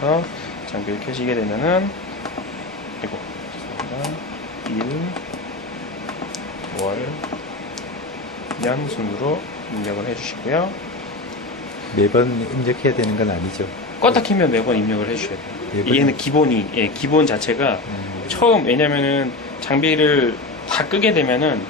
그래서 장비를 켜시게 되면은 이거 1, 월, 년 순으로 입력을 해주시고요. 매번 입력해야 되는 건 아니죠. 껐다 키면 매번 입력을 해주셔야 돼요. 얘는 기본이, 기본 자체가 처음, 왜냐면은 장비를 다 끄게 되면은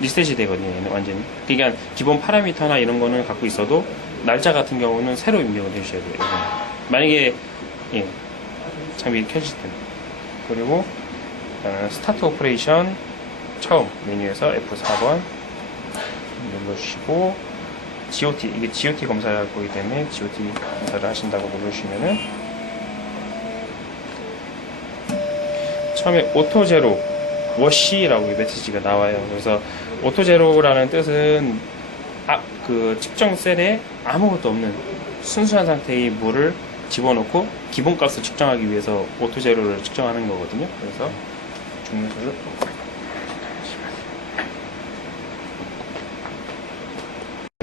리셋이 되거든요, 얘는 완전히. 그러니까 기본 파라미터나 이런 거는 갖고 있어도 날짜 같은 경우는 새로 입력을 해주셔야 돼요. 이거는. 만약에, 장비 켜질 때. 그리고, 스타트 오퍼레이션 처음 메뉴에서 F4번 눌러주시고, GOT, 이게 GOT 검사를 할 거기 때문에 GOT 검사를 하신다고 눌러주시면은, 처음에 오토제로 워시라고 메시지가 나와요. 그래서 오토제로라는 뜻은 그 측정 셀에 아무것도 없는 순수한 상태의 물을 집어넣고 기본값을 측정하기 위해서 오토제로를 측정하는 거거든요. 그래서 중요수를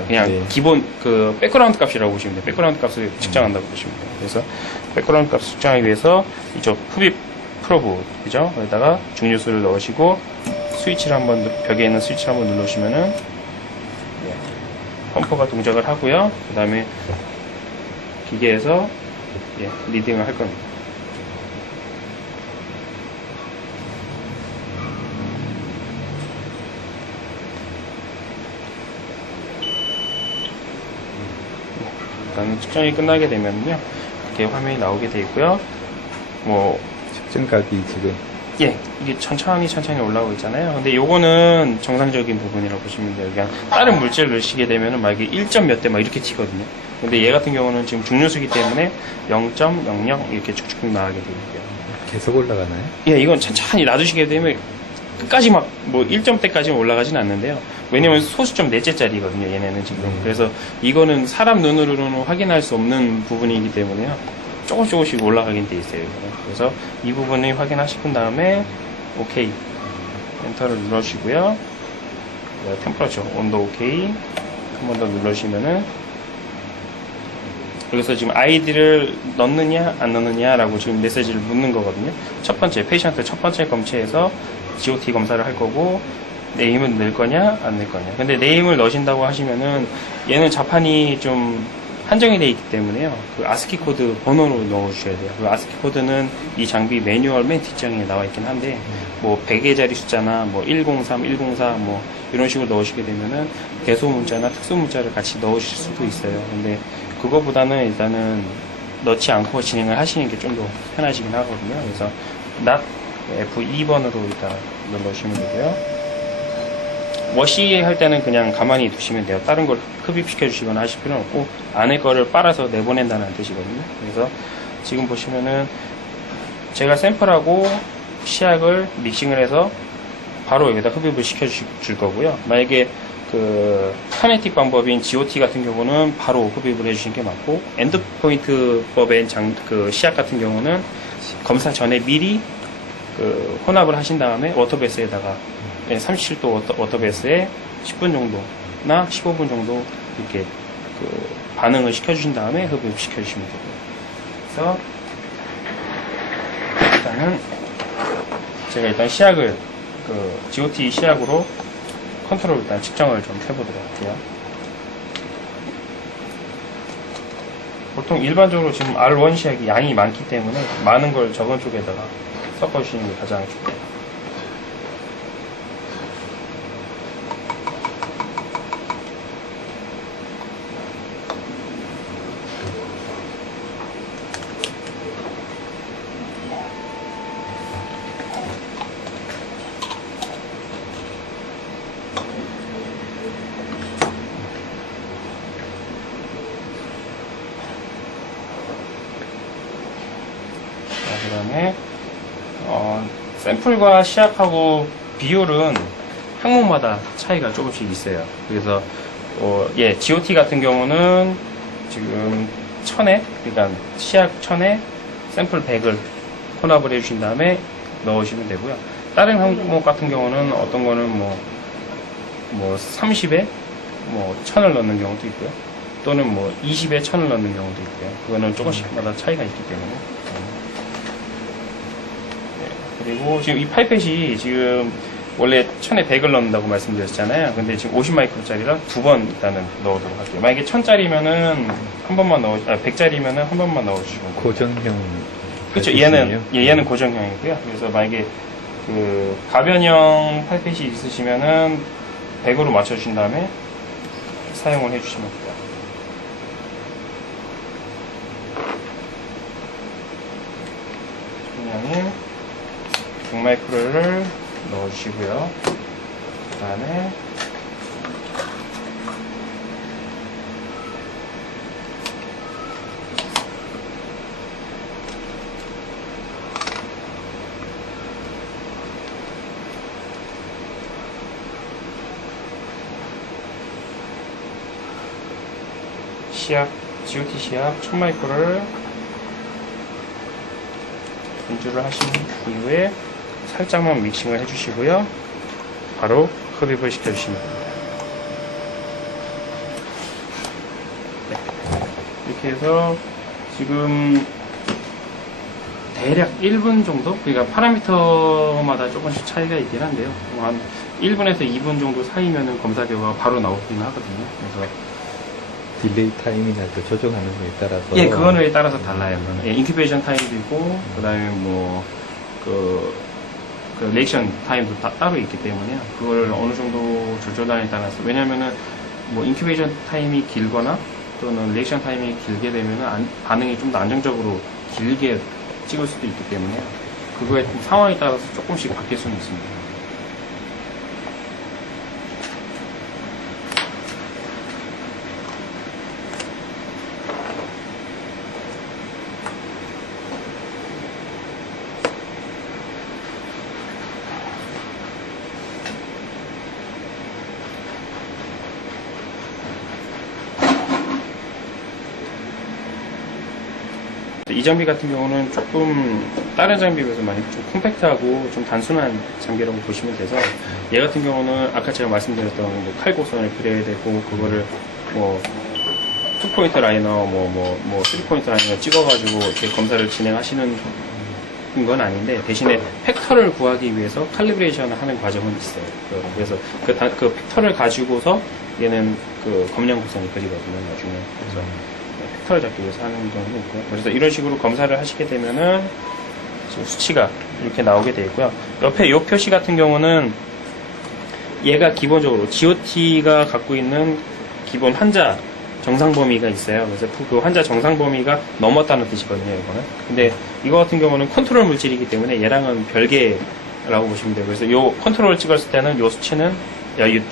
그냥 기본 그 백그라운드 값이라고 보시면 돼요. 백그라운드 값을 측정한다고 보시면 돼요. 그래서 백그라운드 값을 측정하기 위해서 이쪽 흡입 프로브, 그죠? 거기다가 중류수를 넣으시고 스위치를 한번, 벽에 있는 스위치를 한번 누르시면은 펌프가 동작을 하고요. 그 다음에 기계에서 리딩을 할 겁니다. 일단 측정이 끝나게 되면요, 이렇게 화면이 나오게 되어 있고요. 측정값이 지금 이게 천천히 올라오고 있잖아요. 근데 요거는 정상적인 부분이라고 보시면 돼요. 그냥 다른 물질을 넣으시게 되면은 막 이게 1. 몇 대 막 이렇게 튀거든요. 근데 얘 같은 경우는 지금 중류수기 때문에 0.00 이렇게 쭉쭉 나가게 되고요. 계속 올라가나요? 이건 천천히 놔두시게 되면 끝까지 막 1점대까지는 올라가진 않는데요. 왜냐면 소수점 넷째짜리거든요, 얘네는 지금. 그래서 이거는 사람 눈으로는 확인할 수 없는 부분이기 때문에요. 조금씩 올라가긴 돼 있어요. 그래서 이 부분을 확인하신 다음에 OK 엔터를 눌러주시고요. 템퍼러처 온도 OK 한 번 더 눌러주시면은 여기서 지금 아이디를 넣느냐 안 넣느냐 라고 지금 메시지를 묻는 거거든요. 첫 번째 페이션트 첫 번째 검체에서 GOT 검사를 할 거고 네임을 넣을 거냐 안 넣을 거냐. 근데 네임을 넣으신다고 하시면은 얘는 자판이 좀 한정이 되어 있기 때문에요. 그 아스키 코드 번호로 넣어주셔야 돼요. 그 아스키 코드는 이 장비 매뉴얼 맨 뒷장에 나와 있긴 한데, 100의 자리 숫자나 103, 104 이런 식으로 넣으시게 되면은 대소 문자나 특수 문자를 같이 넣으실 수도 있어요. 근데 그거보다는 일단은 넣지 않고 진행을 하시는 게 좀 더 편하시긴 하거든요. 그래서 not F2번으로 일단 눌러주시면 되고요. 워시 할 때는 그냥 가만히 두시면 돼요. 다른 걸 흡입시켜 주시거나 하실 필요는 없고 안에 거를 빨아서 내보낸다는 뜻이거든요. 그래서 지금 보시면은 제가 샘플하고 시약을 믹싱을 해서 바로 여기다 흡입을 시켜 줄 거고요. 만약에 그 카네틱 방법인 GOT 같은 경우는 바로 흡입을 해주시는 게 맞고, 엔드포인트 법의 그 시약 같은 경우는 검사 전에 미리 그 혼합을 하신 다음에 워터베스에다가 37도 워터베스에 10분 정도나 15분 정도 이렇게 그 반응을 시켜주신 다음에 흡입시켜주시면 되고요. 그래서 일단은 제가 일단 시약을 그 GOT 시약으로 컨트롤 일단 측정을 좀 해보도록 할게요. 보통 일반적으로 지금 R1 시약이 양이 많기 때문에 많은 걸 적은 쪽에다가 섞어주시는 게 가장 좋아요. 그 다음에 샘플과 시약하고 비율은 항목마다 차이가 조금씩 있어요. 그래서 GOT 같은 경우는 지금 1000에, 그러니까 시약 1000에 샘플 100을 혼합을 해주신 다음에 넣으시면 되고요. 다른 항목 같은 경우는 어떤 거는 30에 1000을 넣는 경우도 있고요. 또는 뭐 20에 1000을 넣는 경우도 있고요. 그거는 조금씩마다 차이가 있기 때문에. 네. 그리고 지금 이 파이펫이 지금 원래 1000에 100을 넣는다고 말씀드렸잖아요. 근데 지금 50마이크로짜리라 2번 일단은 넣어도록 할게요. 만약에 1000짜리면은 한 번만 100짜리면은 한 번만 넣어주시면 돼요. 고정형. 그렇죠. 파이펫이네요. 얘는 고정형이고요. 그래서 만약에 그 가변형 팔펫이 있으시면은 100으로 맞춰주신 다음에 사용을 해주시면 돼요. 총량의 100마이크로를 넣어주시고요. 그 다음에 시약, GOT 시약 1000마이크로를 분주를 하신 이후에 살짝만 믹싱을 해주시고요. 바로 흡입을 시켜주시면 됩니다. 네. 이렇게 해서 지금 대략 1분 정도? 그러니까 파라미터마다 조금씩 차이가 있긴 한데요. 한 1분에서 2분 정도 사이면은 검사 결과가 바로 나오긴 하거든요. 그래서 딜레이 타임이나 그 조정하는 거에 따라서. 예, 그거에 따라서 달라요. 예, 인큐베이션 타임도 있고, 그 다음에 뭐, 리액션 타임도 따로 있기 때문에, 그걸 어느 정도 조절하느냐에 따라서, 왜냐면은, 뭐, 인큐베이션 타임이 길거나, 또는 리액션 타임이 길게 되면은, 반응이 좀 더 안정적으로 길게 찍을 수도 있기 때문에, 그거에 상황에 따라서 조금씩 바뀔 수는 있습니다. 이 장비 같은 경우는 조금 다른 장비에 비해서 많이 좀 콤팩트하고 좀 단순한 장비라고 보시면 돼서 얘 같은 경우는 아까 제가 말씀드렸던 뭐 칼곡선을 그려야 되고 그거를 뭐 2포인트 라이너 뭐 3포인트 라이너 찍어가지고 이렇게 검사를 진행하시는 건 아닌데 대신에 팩터를 구하기 위해서 칼리브레이션을 하는 과정은 있어요. 그래서 그 팩터를 가지고서 얘는 그 검량 곡선이 그리거든요. 나중에 그래서 팩터를 잡기 위해서 하는 경우도 있고요. 그래서 이런 식으로 검사를 하시게 되면은 지금 수치가 이렇게 나오게 되어 있고요. 옆에 이 표시 같은 경우는 얘가 기본적으로 GOT가 갖고 있는 기본 환자 정상 범위가 있어요. 그래서 그 환자 정상 범위가 넘었다는 뜻이거든요, 이거는. 근데 이거 같은 경우는 컨트롤 물질이기 때문에 얘랑은 별개라고 보시면 돼요. 그래서 요 컨트롤을 찍었을 때는 요 수치는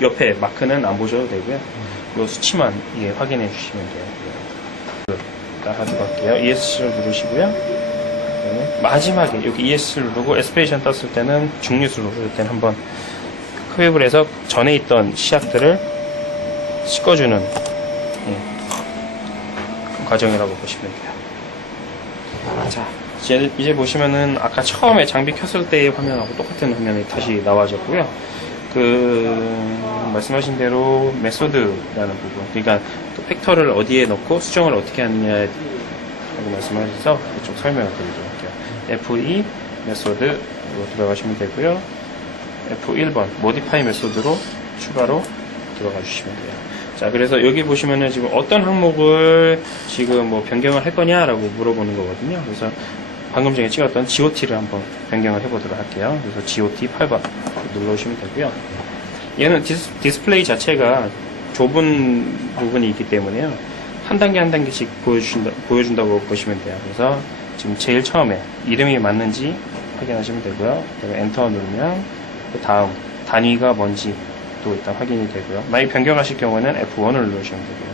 옆에 마크는 안 보셔도 되고요. 요 수치만 이게 확인해 주시면 돼요. 일단 하도록 할게요. ESC를 누르시고요. 그다음에 마지막에 여기 ESC를 누르고 에스피레이션 떴을 때는 중류수를 누를 때는 한번 흡입을 해서 전에 있던 시약들을 씻어주는 과정이라고 보시면 돼요. 자, 이제 보시면은 아까 처음에 장비 켰을 때의 화면하고 똑같은 화면이 다시 나와졌고요. 말씀하신 대로 메소드라는 부분, 그러니까 그 팩터를 어디에 넣고 수정을 어떻게 하느냐라고 말씀하셔서 좀 설명을 드리도록 할게요. F2 메소드로 들어가시면 되고요. F1번 모디파이 메소드로 추가로 들어가 주시면 돼요. 자, 그래서 여기 보시면은 지금 어떤 항목을 지금 뭐 변경을 할 거냐라고 물어보는 거거든요. 그래서 방금 전에 찍었던 GOT를 한번 변경을 해보도록 할게요. 그래서 GOT 8번 눌러주시면 되고요. 얘는 디스플레이 자체가 좁은 부분이 있기 때문에요. 한 단계 한 단계씩 보여준다고 보시면 돼요. 그래서 지금 제일 처음에 이름이 맞는지 확인하시면 되고요. 그다음에 엔터 누르면 그 다음 단위가 뭔지 또 일단 확인이 되고요. 만약 변경하실 경우에는 F1을 누르시면 되고요.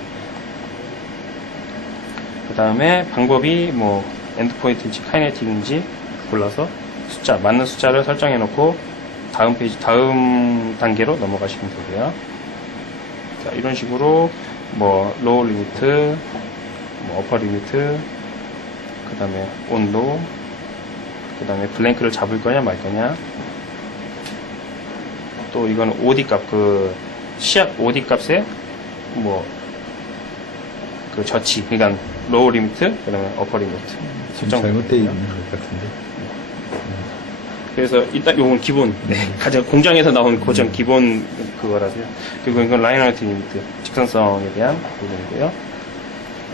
그 다음에 방법이 뭐 엔드포인트인지 카이네틱인지 골라서 맞는 숫자를 설정해 놓고 다음 단계로 넘어가시면 되고요. 자, 이런 식으로 뭐 로우 리미트, 뭐 어퍼 리미트, 그 다음에 온도, 그 다음에 블랭크를 잡을 거냐 말 거냐, 또 이건 OD 값, 시약 OD 값에 뭐 그 저치, 그러니까 로우 리미트, 그다음에 어퍼 리미트 지금 설정. 잘못되어 있는 것 같은데. 그래서 일단 요건 기본, 가장 공장에서 나온 고정 기본 그거라서요. 그리고 이건 라인 라이트 리미트, 직선성에 대한 부분이고요.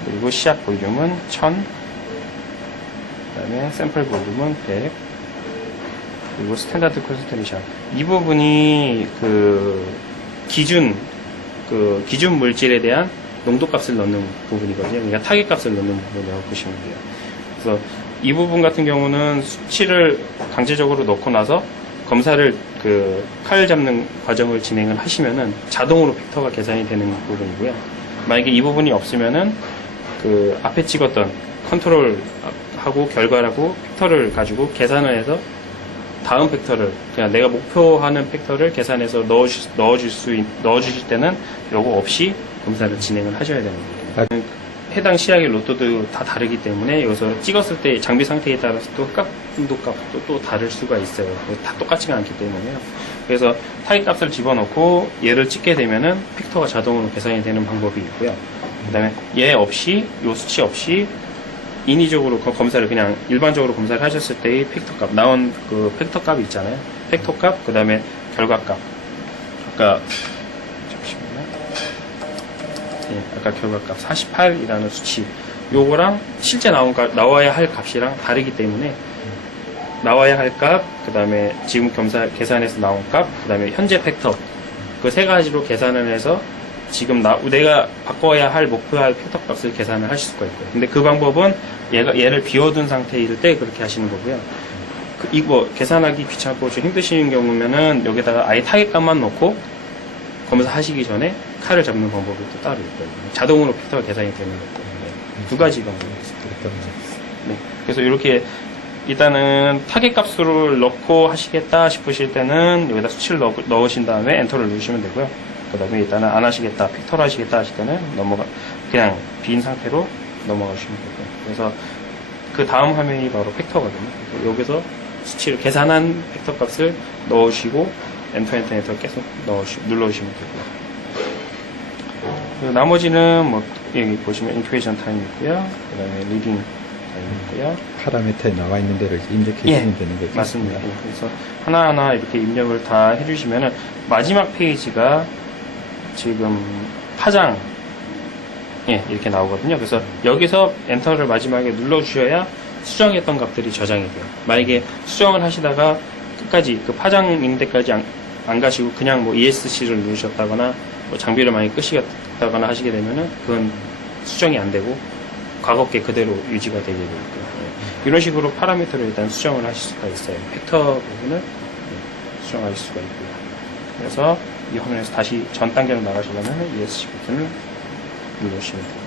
그리고 시약 볼륨은 1000, 그다음에 샘플 볼륨은 100, 그리고 스탠다드 콘센트레이션. 이 부분이 그 기준 물질에 대한 농도값을 넣는 부분이거든요. 그러니까 타겟값을 넣는 부분이라고 보시면 돼요. 그래서 이 부분 같은 경우는 수치를 강제적으로 넣고 나서 검사를 칼 잡는 과정을 진행을 하시면은 자동으로 벡터가 계산이 되는 부분이고요. 만약에 이 부분이 없으면은 그 앞에 찍었던 컨트롤하고 결과라고 벡터를 가지고 계산을 해서 다음 벡터를 그냥 내가 목표하는 벡터를 계산해서 넣어주실 때는 요거 없이 검사를 진행을 하셔야 되는 거예요. 해당 시약의 로또도 다 다르기 때문에 여기서 찍었을 때 장비 상태에 따라서 또 흑각도 값도 또 다를 수가 있어요. 다 똑같지가 않기 때문에요. 그래서 타깃 값을 집어넣고 얘를 찍게 되면은 벡터가 자동으로 계산이 되는 방법이 있고요. 그 다음에 얘 없이, 요 수치 없이 인위적으로 검사를 그냥 일반적으로 검사를 하셨을 때의 팩터 값, 나온 그 팩터 값이 있잖아요. 팩터 값, 그 다음에 결과 값. 아까, 잠시만요. 예, 아까 결과 값 48이라는 수치. 요거랑 실제 나와야 할 값이랑 다르기 때문에 나와야 할 값, 그 다음에 지금 계산해서 나온 값, 그 다음에 현재 팩터. 그 세 가지로 계산을 해서 지금 내가 바꿔야 할 목표할 팩터 값을 계산을 하실 수가 있고요. 근데 그 방법은 얘를 비워둔 상태일 때 그렇게 하시는 거고요. 이거 계산하기 귀찮고 좀 힘드신 경우면은 여기다가 아예 타겟 값만 넣고 검사하시기 전에 칼을 잡는 방법이 또 따로 있거든요. 자동으로 팩터가 계산이 되는 거고. 두 가지 방법이 있습니다. 네. 그래서 이렇게 일단은 타겟 값을 넣고 하시겠다 싶으실 때는 여기다 수치를 넣으신 다음에 엔터를 누르시면 되고요. 그 다음에 일단은 안 하시겠다, 팩터로 하시겠다 하실 때는 그냥 빈 상태로 넘어가시면 되고요. 그래서 그 다음 화면이 바로 팩터거든요. 그래서 여기서 수치를 계산한 팩터 값을 넣으시고 엔터 계속 눌러주시면 되고요. 나머지는 뭐 여기 보시면 인큐베이션 타임 있고요. 그 다음에 리딩 타임 있고요. 파라미터에 나와 있는 데를 입력해 주면 되는 거죠. 맞습니다. 그래서 하나하나 이렇게 입력을 다 해주시면은 마지막 페이지가 지금 파장 이렇게 나오거든요. 그래서 여기서 엔터를 마지막에 눌러주셔야 수정했던 값들이 저장이 돼요. 만약에 수정을 하시다가 끝까지 그 파장 있는 데까지 안 가시고 그냥 뭐 ESC를 누르셨다거나 뭐 장비를 많이 끄시겠다거나 하시게 되면은 그건 수정이 안 되고 과거께 그대로 유지가 되게 되고요. 이런 식으로 파라미터를 일단 수정을 하실 수가 있어요. 팩터 부분을 수정하실 수가 있고요. 그래서 이 화면에서 다시 전 단계로 나가시려면 ESC 버튼을 누르시면 됩니다.